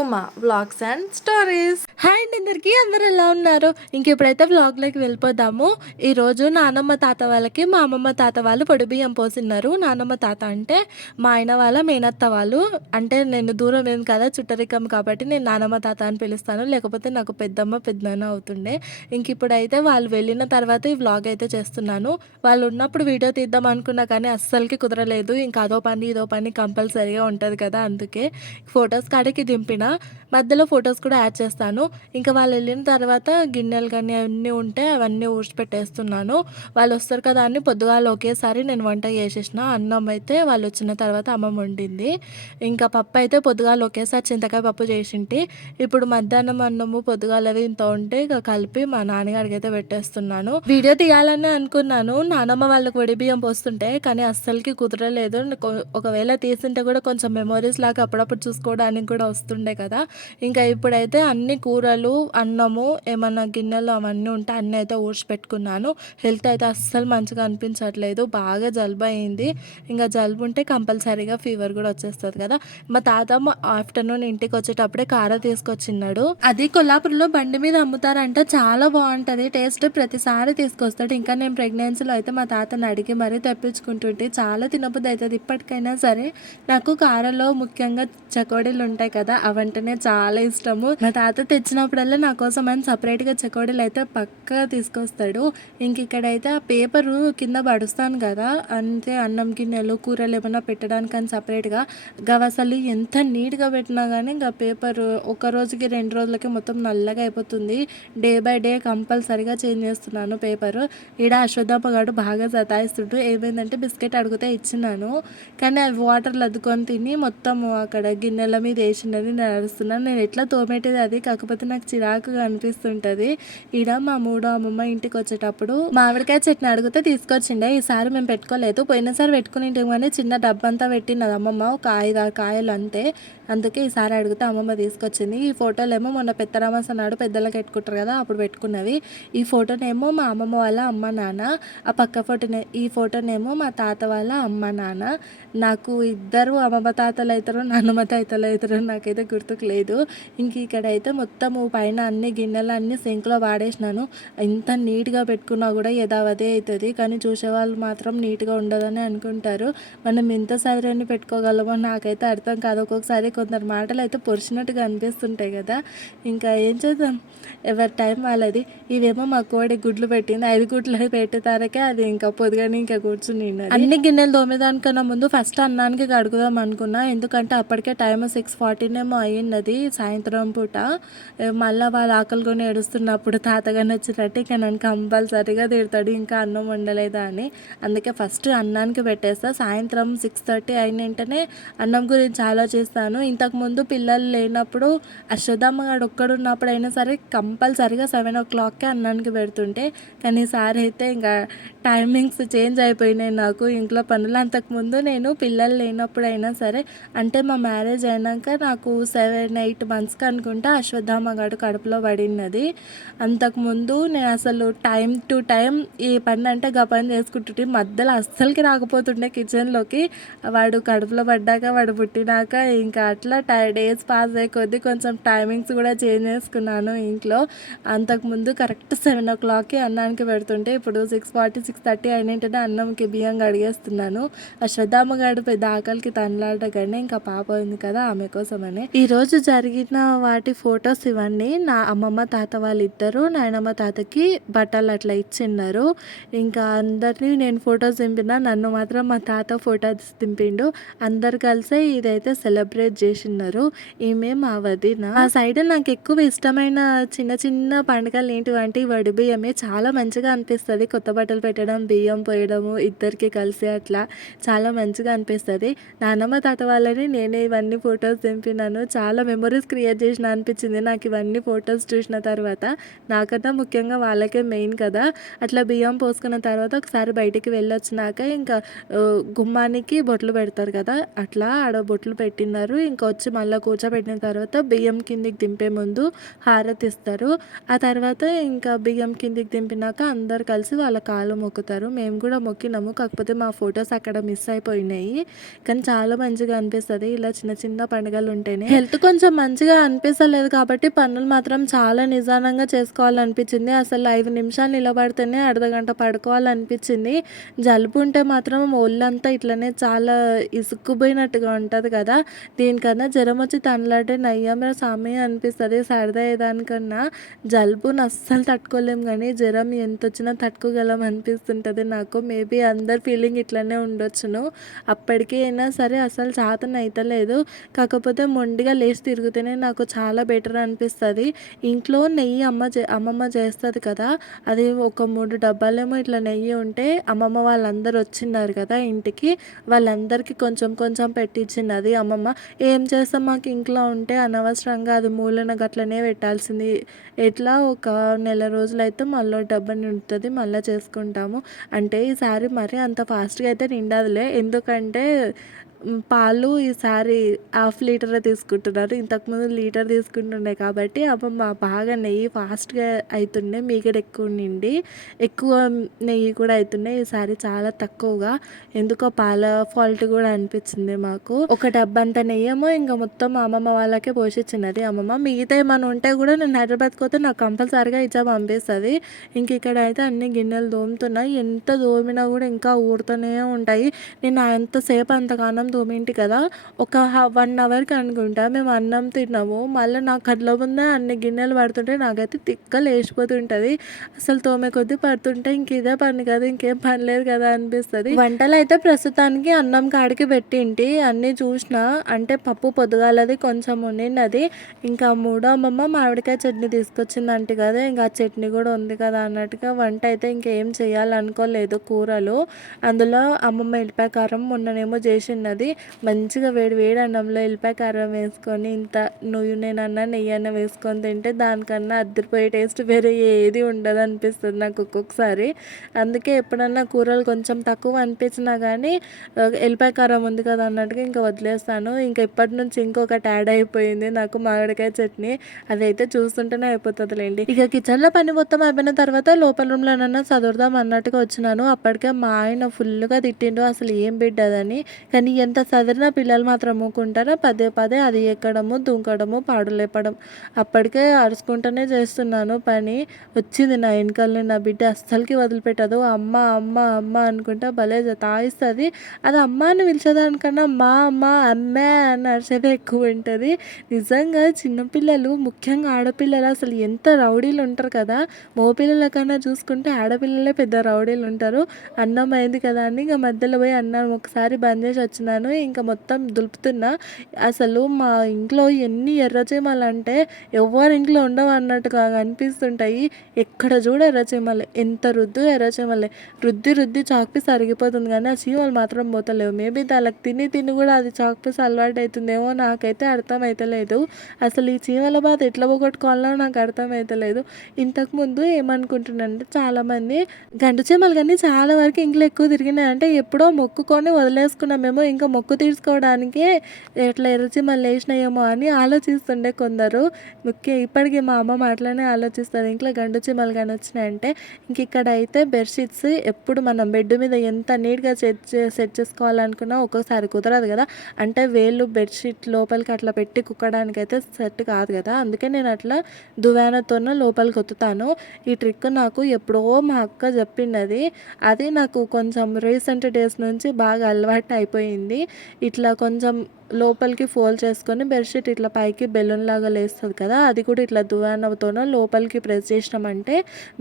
Uma vlogs and stories. Hi అండి అందరికీ, అందరూ ఎలా ఉన్నారు? ఇప్పుడైతే వ్లాగ్లోకి వెళ్ళిపోదాము. ఈరోజు నానమ్మ తాత వాళ్ళకి మా అమ్మమ్మ తాత వాళ్ళు పొడి బియ్యం పోసిన్నారు. నానమ్మ తాత అంటే మా ఆయన వాళ్ళ మేనత్త వాళ్ళు. అంటే నేను దూరం ఏం కదా, చుట్టరికం కాబట్టి నేను నానమ్మ తాత అని పిలుస్తాను, లేకపోతే నాకు పెద్దమ్మ పెద్దనాన్న అవుతుండే. ఇప్పుడైతే వాళ్ళు వెళ్ళిన తర్వాత ఈ వ్లాగ్ అయితే చేస్తున్నాను. వాళ్ళు ఉన్నప్పుడు వీడియో తీద్దాం అనుకున్నా కానీ అస్సలకి కుదరలేదు. ఇంకా అదో పని ఇదో పని కంపల్సరీగా ఉంటుంది కదా, అందుకే ఫొటోస్ కాడికి దింపిన మధ్యలో ఫొటోస్ కూడా యాడ్ చేస్తాను. ఇంకా వాళ్ళు వెళ్ళిన తర్వాత గిన్నెలు కానీ అవన్నీ ఉంటే అవన్నీ ఊడ్చిపెట్టేస్తున్నాను. వాళ్ళు వస్తారు కదా అని పొద్దుగాల ఒకేసారి నేను వంట చేసేసిన. అన్నం అయితే వాళ్ళు వచ్చిన తర్వాత అమ్మమ్మ వండింది. ఇంకా పప్పు అయితే పొద్దుగాల ఒకేసారి చింతకాయ పప్పు చేసింటి. ఇప్పుడు మధ్యాహ్నం అన్నము పొద్దుగాలవి ఇంత ఉంటే ఇక కలిపి మా నాన్నగారికి అయితే పెట్టేస్తున్నాను. వీడియో తీయాలని అనుకున్నాను నానమ్మ వాళ్ళకి వడి బియ్యం పోస్తుంటే, కానీ అస్సలకి కుదరలేదు. ఒకవేళ తీసింటే కూడా కొంచెం మెమొరీస్ లాగా అప్పుడప్పుడు చూసుకోవడానికి కూడా వస్తుండే కదా. ఇంకా ఇప్పుడైతే అన్ని కూరలు అన్నము ఏమన్నా గిన్నెలు అవన్నీ ఉంటే అన్నీ అయితే ఊడ్చి పెట్టుకున్నాను. హెల్త్ అయితే అస్సలు మంచిగా అనిపించట్లేదు, బాగా జలుబు అయింది. ఇంకా జలుబు ఉంటే కంపల్సరీగా ఫీవర్ కూడా వచ్చేస్తుంది కదా. మా తాత ఆఫ్టర్నూన్ ఇంటికి వచ్చేటప్పుడే కార తీసుకొచ్చిన్నాడు. అది కొల్లాపూర్లో బండి మీద అమ్ముతారంట, చాలా బాగుంటుంది టేస్ట్. ప్రతిసారి తీసుకొస్తాడు. ఇంకా నేను ప్రెగ్నెన్సీలో అయితే మా తాతని అడిగి మరీ తెప్పించుకుంటుంటే చాలా తినబుద్ధి అవుతుంది. ఇప్పటికైనా సరే నాకు కారలో ముఖ్యంగా చకోడీలు ఉంటాయి కదా, అవంటేనే చాలా ఇష్టము. మా తాత తెచ్చినప్పుడల్లా నా కోసం అని సపరేట్గా చకోడీలు అయితే పక్కా తీసుకొస్తాడు. ఇక్కడైతే ఆ పేపరు కింద పడుస్తాను కదా, అంతే అన్నం గిన్నెలు కూరలు ఏమన్నా పెట్టడానికి అని సపరేట్గా అసలు ఎంత నీట్గా పెట్టినా కానీ ఇంకా పేపర్ ఒక రోజుకి 2 రోజులకి మొత్తం నల్లగా అయిపోతుంది. డే బై డే కంపల్సరీగా చేంజ్ చేస్తున్నాను పేపరు. ఈడ అశ్వత్థామ గారు బాగా సతాయిస్తుంటూ ఏమైందంటే బిస్కెట్ అడిగితే ఇచ్చినాను, కానీ అవి వాటర్లు అద్దుకొని తిని మొత్తం అక్కడ గిన్నెల మీద వేసిండని నేను అరుస్తున్నాను. నేను ఎట్లా తోమేటిది అది, కాకపోతే నాకు చిరాకుగా అనిపిస్తుంటుంది. ఈడ మా మూడో అమ్మమ్మ ఇంటికి వచ్చేటప్పుడు మామిడికాయ చట్నీ అడిగితే తీసుకొచ్చిండే. ఈసారి మేము పెట్టుకోలేదు, పోయినసారి పెట్టుకుని కానీ చిన్న డబ్బంతా పెట్టినది అమ్మమ్మ, ఒక 5-6 కాయలు అంతే. అందుకే ఈసారి అడిగితే అమ్మమ్మ తీసుకొచ్చింది. ఈ ఫోటోలు ఏమో మొన్న పెద్దరామాస నాడు పెద్దలకు పెట్టుకుంటారు కదా అప్పుడు పెట్టుకున్నవి. ఈ ఫోటోనేమో మా అమ్మమ్మ వాళ్ళ అమ్మ నాన్న, ఆ పక్క ఈ ఫోటోనేమో మా తాత వాళ్ళ అమ్మ నాన్న. నాకు ఇద్దరు అమ్మమ్మ తాతలు అవుతారు నాన్నమ్మ తాతలు అవుతారు నాకైతే గుర్తుకు లేదు. ఇక్కడైతే మొత్తము పైన అన్ని గిన్నెలు అన్ని సింక్లో వాడేసినాను. ఎంత నీట్గా పెట్టుకున్నా కూడా యథావదే అవుతుంది, కానీ చూసేవాళ్ళు మాత్రం నీట్గా ఉండదని అనుకుంటారు. మనం ఎంత సైరన్ని పెట్టుకోగలమో నాకైతే అర్థం కాదు. ఒక్కొక్కసారి కొందరు మాటలు అయితే పొడిచినట్టుగా అనిపిస్తుంటాయి కదా. ఇంకా ఏం చేద్దాం, ఎవరి టైం వాళ్ళది. ఇవేమో మా కోడి గుడ్లు పెట్టింది, 5 గుడ్లు పెట్టేతారకే అది ఇంకా పొద్దుగానే ఇంకా కూర్చుని అన్ని గిన్నెలు తోమేదానికన్నా ముందు ఫస్ట్ అన్నానికి కడుగుదాం అనుకున్నా. ఎందుకంటే అప్పటికే టైం 6:40 ఏమో అయ్యింది సాయంత్రం పూట. మళ్ళీ వాళ్ళు ఆకలి కొని ఏడుస్తున్నప్పుడు తాతగాని వచ్చినట్టు ఇంకా నన్ను కంపల్సరీగా తిడతాడు ఇంకా అన్నం వండలేదా అని. అందుకే ఫస్ట్ అన్నానికి పెట్టేస్తా. సాయంత్రం 6:30 అయిన వెంటనే అన్నం గురించి ఆలోచిస్తాను. ఇంతకుముందు పిల్లలు లేనప్పుడు అశ్వత్థామ గారు ఒక్కడున్నప్పుడు అయినా సరే కంపల్సరీగా 7 o'clockకే అన్నానికి పెడుతుంటే, కానీ ఈసారి అయితే ఇంకా టైమింగ్స్ చేంజ్ అయిపోయినాయి నాకు ఇంట్లో పనులు. అంతకుముందు నేను పిల్లలు లేనప్పుడు అయినా సరే, అంటే మా మ్యారేజ్ అయినాక నాకు 7-8 monthsకి అనుకుంటా అశ్వత్థామ గారు కడుపులో పడినది. అంతకుముందు నేను అసలు టైం టు టైం ఏ పని అంటే గా పని చేసుకుంటుంటే మధ్యలో అస్సలకి రాకపోతుండే కిచెన్లోకి. వాడు కడుపులో పడ్డాక వాడు పుట్టినాక ఇంకా అట్లా డేస్ పాస్ అయ్యే కొద్దీ కొంచెం టైమింగ్స్ కూడా చేంజ్ చేసుకున్నాను ఇంట్లో. అంతకుముందు కరెక్ట్ 7 o'clockకి అన్నానికి పెడుతుంటే ఇప్పుడు 6:40 6:30 అయినంటేనే అన్నంకి బియ్యం కడిగేస్తున్నాను. అశ్వత్థామ గారు పెద్ద ఆకలికి తనలాడగానే ఇంకా పాప ఉంది కదా ఆమె కోసమని. ఈరోజు జరిగిన వాటి ఫొటోస్ ఇవన్నీ. నా అమ్మమ్మ తాత వాళ్ళిద్దరు నాయనమ్మ తాతకి బట్టలు అట్లా ఇచ్చిన్నారు. ఇంకా అందరినీ నేను ఫొటోస్ దింపిన, నన్ను మాత్రం మా తాత ఫొటోస్ దింపిండు. అందరు కలిసి ఇదైతే సెలబ్రేట్ చేసినారు. ఈమె మా వదిన. ఆ సైడ్ నాకు ఎక్కువ ఇష్టమైన చిన్న చిన్న పండుగలు ఏంటివంటే వడి బియ్యమే. చాలా మంచిగా అనిపిస్తుంది, కొత్త బట్టలు పెట్టడం, బియ్యం పోయడము ఇద్దరికి కలిసి అట్లా చాలా మంచిగా అనిపిస్తుంది. నాన్నమ్మ తాత వాళ్ళని నేనే ఇవన్నీ ఫొటోస్ దింపినాను. చాలా మెమొరీస్ క్రియేట్ చేసిన అనిపించింది నాకు ఇవన్నీ ఫొటోస్ చూసిన తర్వాత. నాకన్నా ముఖ్యంగా వాళ్ళకే మెయిన్ కదా. అట్లా బియ్యం పోసుకున్న తర్వాత ఒకసారి బయటికి వెళ్ళొచ్చినాక ఇంకా గుమ్మానికి బొట్లు పెడతారు కదా, అట్లా ఆడ బొట్లు పెట్టినారు. ఇంకా వచ్చి మళ్ళీ కూర్చోబెట్టిన తర్వాత బియ్యం కిందికి దింపే ముందు హారతి ఇస్తారు. ఆ తర్వాత ఇంకా బియ్యం కిందికి దింపినాక అందరు కలిసి వాళ్ళ కాళ్ళు మొక్కుతారు. మేము కూడా మొక్కినాము, కాకపోతే మా ఫొటోస్ అక్కడ మిస్ అయిపోయినాయి. కానీ చాలా మంచిగా అనిపిస్తుంది ఇలా చిన్న చిన్న పండుగలు ఉంటేనే. హెల్త్ హెల్త్ కొంచెం మంచిగా అనిపిస్తలేదు కాబట్టి పనులు మాత్రం చాలా నిదానంగా చేసుకోవాలనిపించింది. అసలు 5 నిమిషాలు నిలబడితేనే అర్ధగంట పడుకోవాలనిపించింది. జలుబు ఉంటే మాత్రం ఒళ్ళంతా ఇట్లనే చాలా ఇసుక్కుపోయినట్టుగా ఉంటది కదా! దీనికన్నా జ్వరం వచ్చి తనలాడితే నయ్యంరా సామి అనిపిస్తది. సరదా జలుబుని అస్సలు తట్టుకోలేము గానీ, జ్వరం ఎంతొచ్చినా తట్టుకోగలం అనిపిస్తుంటది నాకు. మేబీ అందరి ఫీలింగ్ ఇట్లనే ఉండొచ్చును. అప్పటికి అయినా సరే అసలు చాతనైతలేదు. కాకపోతే మొండిగా లేచి తిరిగితేనే నాకు చాలా బెటర్ అనిపిస్తది. ఇంట్లో నెయ్యి అమ్మమ్మ చేస్తది కదా! అది ఒక 3 డబ్బాలేమో ఇట్లా నెయ్యి ఉంటే అమ్మమ్మ వాళ్ళందరూ వచ్చిన్నారు కదా ఇంటికి. వాళ్ళందరికీ కొంచెం కొంచెం పెట్టించినది అమ్మమ్మ. ఏం చేస్తాం మాకు ఇంట్లో ఉంటే అనవసరంగా అది మూలన గట్లనే పెట్టాల్సింది. ఎట్లా ఒక నెల రోజులైతే మళ్ళీ డబ్బా నిండుతది. మళ్ళా చేసుకుంటాము. అంటే ఈసారి మరి అంత ఫాస్ట్‌గా అయితే నిండదులే. ఎందుకంటే పాలు ఈసారి హాఫ్ లీటరే తీసుకుంటున్నారు. ఇంతకుముందు లీటర్ తీసుకుంటుండే కాబట్టి అమ్మమ్మ బాగా నెయ్యి ఫాస్ట్‌గా అయితుండే. మీగడ ఎక్కువ నిండి ఎక్కువ నెయ్యి కూడా అయితుండే. ఈసారి చాలా తక్కువగా ఎందుకో పాల ఫాల్ట్ కూడా అనిపించింది మాకు. ఒక డబ్బంత నెయ్యేమో ఇంక మొత్తం అమ్మమ్మ వాళ్ళకే పోషిచ్చినది అమ్మమ్మ. మిగతా ఏమన్నా ఉంటే కూడా నేను హైదరాబాద్‌కి పోతే నాకు కంపల్సరీగా ఇచ్చా పంపిస్తది. ఇంక ఇక్కడైతే అన్ని గిన్నెలు తోముతున్నా. ఎంత తోమినా కూడా ఇంకా ఊరుతూనే ఉంటాయి. నేను ఎంతసేపు అంతగానం తోమింటి కదా! ఒక 1 అవర్‌కి అనుకుంటా మేము అన్నం తిన్నాము. మళ్ళీ నా కళ్ళ ముందే అన్ని గిన్నెలు పడుతుంటే నాకైతే తిక్క లేచిపోతుంటది. అసలు తోమే కొద్దీ పడుతుంటే ఇంక ఇదే పని కదా! ఇంకేం పని లేదు కదా అనిపిస్తది. వంటలైతే ప్రస్తుతానికి అన్నం కాడికి పెట్టింటి. అన్నీ చూసినా అంటే పప్పు పొద్దుగాలది కొంచెం ఉండినది. ఇంకా మూడో అమ్మమ్మ మామిడికాయ చట్నీ తీసుకొచ్చిందంట కదా! ఇంకా ఆ చట్నీ కూడా ఉంది కదా అన్నట్టుగా వంట అయితే ఇంకేం చేయాలనుకోలేదు కూరలు. అందులో అమ్మమ్మ ఎల్లిపాయ కారం మొన్ననేమో చేసినది. మంచిగా వేడి వేడి అన్నంలో ఎల్లిపాయ కారం వేసుకొని ఇంత నేనన్నా నెయ్యన్నా వేసుకొని తింటే దానికన్నా అద్దరిపోయే టేస్ట్ వేరే ఏది ఉండదు అనిపిస్తుంది నాకు ఒక్కొక్కసారి. అందుకే ఎప్పుడన్నా కూరలు కొంచెం తక్కువ అనిపించినా కానీ ఎల్లిపాయ కారం ఉంది కదా అన్నట్టుగా ఇంకా వదిలేస్తాను. ఇంకా ఇప్పటి నుంచి ఇంకొకటి యాడ్ అయిపోయింది నాకు మామిడికాయ చట్నీ. అదైతే చూస్తుంటేనే అయిపోతుందిలేండి. ఇక కిచెన్లో పని మొత్తం అయిపోయిన తర్వాత లోపల రూమ్లోనన్నా చదువుదాం అన్నట్టుగా వచ్చినాను. అప్పటికే మా ఆయన ఫుల్గా తిట్టిండు అసలు ఏం బిడ్డదని. కానీ ఎంత చదివినా పిల్లలు మాత్రం ఊకుంటారా? పదే పదే అది ఎక్కడము దుంకడము పాడు లేపడం. అప్పటికే అరుచుకుంటూనే చేస్తున్నాను పని. వచ్చింది నా వెనకాలనే నా బిడ్డ అస్సలకి వదిలిపెట్టదు. అమ్మ అమ్మ అమ్మ అనుకుంటా భలే తాయిస్తుంది. అది అమ్మ అని పిలిచేదానికన్నా మా అమ్మ అమ్మే అని అరిచేదే ఎక్కువ ఉంటుంది. నిజంగా చిన్నపిల్లలు ముఖ్యంగా ఆడపిల్లలు అసలు ఎంత రౌడీలు ఉంటారు కదా! మగపిల్లల కన్నా చూసుకుంటే ఆడపిల్లలే పెద్ద రౌడీలు ఉంటారు. అన్నం అయింది కదా అని ఇంక మధ్యలో పోయి అన్నం ఒకసారి బంద్ చేసి వచ్చినాను. ఇంకా మొత్తం దులుపుతున్నా. అసలు మా ఇంట్లో ఎన్ని ఎర్రచీమలు అంటే ఎవరి ఇంట్లో ఉండవు అన్నట్టుగా అనిపిస్తుంటాయి. ఎక్కడ చూడు ఎర్రచీమలే. ఎంత రుద్దు ఎర్రచీమలే. రుద్ది రుద్ది చాక్ పీస్ అరిగిపోతుంది కానీ ఆ చీమలు మాత్రం పోతలేవు. మేబీ దానికి తిని తిని కూడా అది చాక్ పీస్ అలవాటు అవుతుందేమో నాకైతే అర్థమైతలేదు. అసలు ఈ చీమల బాధ ఎట్లా పోగొట్టుకోవాలో నాకు అర్థమైతలేదు. ఇంతకుముందు ఏమనుకుంటున్నానంటే చాలామంది గండు చీమలు కానీ చాలా వరకు ఇంట్లో ఎక్కువ తిరిగినాయి అంటే ఎప్పుడో మొక్కుకొని వదిలేసుకున్నామేమో ఇంకా మొక్కు తీర్చుకోవడానికే ఎట్లా ఎర్రచీమలు లేచినాయేమో అని ఆలోచిస్తుండే కొందరు. ఇప్పటికీ మా అమ్మ అట్లనే ఆలోచిస్తుంది. ఇంట్లో గండు చీమలు కానీ వచ్చినాయంటే ఇంక ఇక్కడైతే బెడ్షీట్స్ ఎప్పుడు మనం బెడ్ మీద ఎంత నీట్గా సెట్ చేసుకోవాలనుకున్నా ఒక్కోసారి కుదరదు కదా! అంటే వేళ్ళు బెడ్షీట్ లోపలికి అట్లా పెట్టి కుక్కడానికైతే సెట్ కాదు కదా! అందుకే నేను అట్లా దువ్వానతోనే లోపలికి ఒత్తుతాను. ఈ ట్రిక్ నాకు ఎప్పుడో మా అక్క చెప్పింది. అది నాకు కొంచెం రీసెంట్ డేస్ నుంచి బాగా అలవాటు అయిపోయింది. ఇట్లా కొంచెం లోపలికి ఫోల్డ్ చేసుకొని బెడ్షీట్ ఇట్లా పైకి బెలూన్ లాగా లేస్తుంది కదా! అది కూడా ఇట్లా దువ్వానతోనో లోపలికి ప్రెస్ చేసినామంటే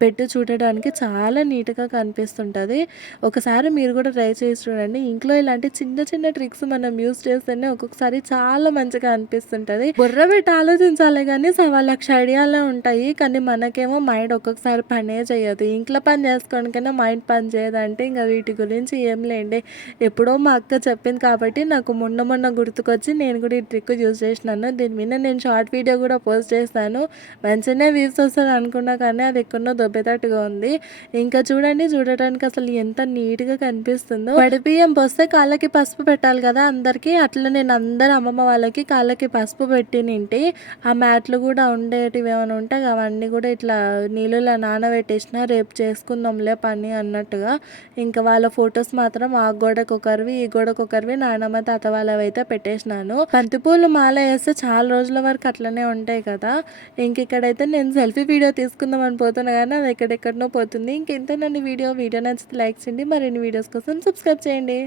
బెడ్ చూడడానికి చాలా నీట్గా కనిపిస్తుంటుంది. ఒకసారి మీరు కూడా ట్రై చేసి చూడండి. ఇంట్లో ఇలాంటి చిన్న చిన్న ట్రిక్స్ మనం యూస్ చేస్తేనే ఒక్కొక్కసారి చాలా మంచిగా అనిపిస్తుంటుంది. బుర్ర పెట్టి ఆలోచించాలి కానీ 1,00,000 ఐడియాలే ఉంటాయి. కానీ మనకేమో మైండ్ ఒక్కొక్కసారి పనే చేయదు. ఇంట్లో పని చేసుకోవడానికైనా మైండ్ పని చేయదంటే ఇంకా వీటి గురించి ఏం లేండి. ఎప్పుడో మా అక్క చెప్పింది కాబట్టి నాకు మొన్న మొన్న గుర్తుకొచ్చి నేను కూడా ఈ ట్రిక్ యూజ్ చేసినాను. దీని మీద నేను షార్ట్ వీడియో కూడా పోస్ట్ చేస్తాను. మంచిగానే వ్యూస్ వస్తుంది అనుకున్నా కానీ అది ఎక్కడో దొబ్బేటట్టుగా ఉంది. ఇంకా చూడండి చూడటానికి అసలు ఎంత నీట్గా కనిపిస్తుందో. వడి బియ్యం పోస్తే కాళ్ళకి పసుపు పెట్టాలి కదా అందరికీ. అట్లా నేను అందరు అమ్మమ్మ వాళ్ళకి కాళ్ళకి పసుపు పెట్టినింటి. ఆ మ్యాట్లు కూడా ఉండేటివి ఏమైనా ఉంటే అవన్నీ కూడా ఇట్లా నీళ్ళలో నానబెట్టేసిన రేపు చేసుకుందాంలే పని అన్నట్టుగా. ఇంకా వాళ్ళ ఫొటోస్ మాత్రం ఆ గోడకు ఒకరివి ఈ గోడకు ఒకరివి నాయనమ్మ తాత వాళ్ళవి అయితే పెట్టేసినాను. బంతిపూలు మాల వేస్తే చాలా రోజుల వరకు అట్లనే ఉంటాయి కదా. ఇక్కడైతే నేను సెల్ఫీ వీడియో తీసుకుందామని పోతున్నా కానీ అది ఎక్కడెక్కడనో పోతుంది. ఇంతేనండి వీడియో నచ్చితే లైక్ చేయండి. మరిన్ని వీడియోస్ కోసం సబ్స్క్రైబ్ చేయండి.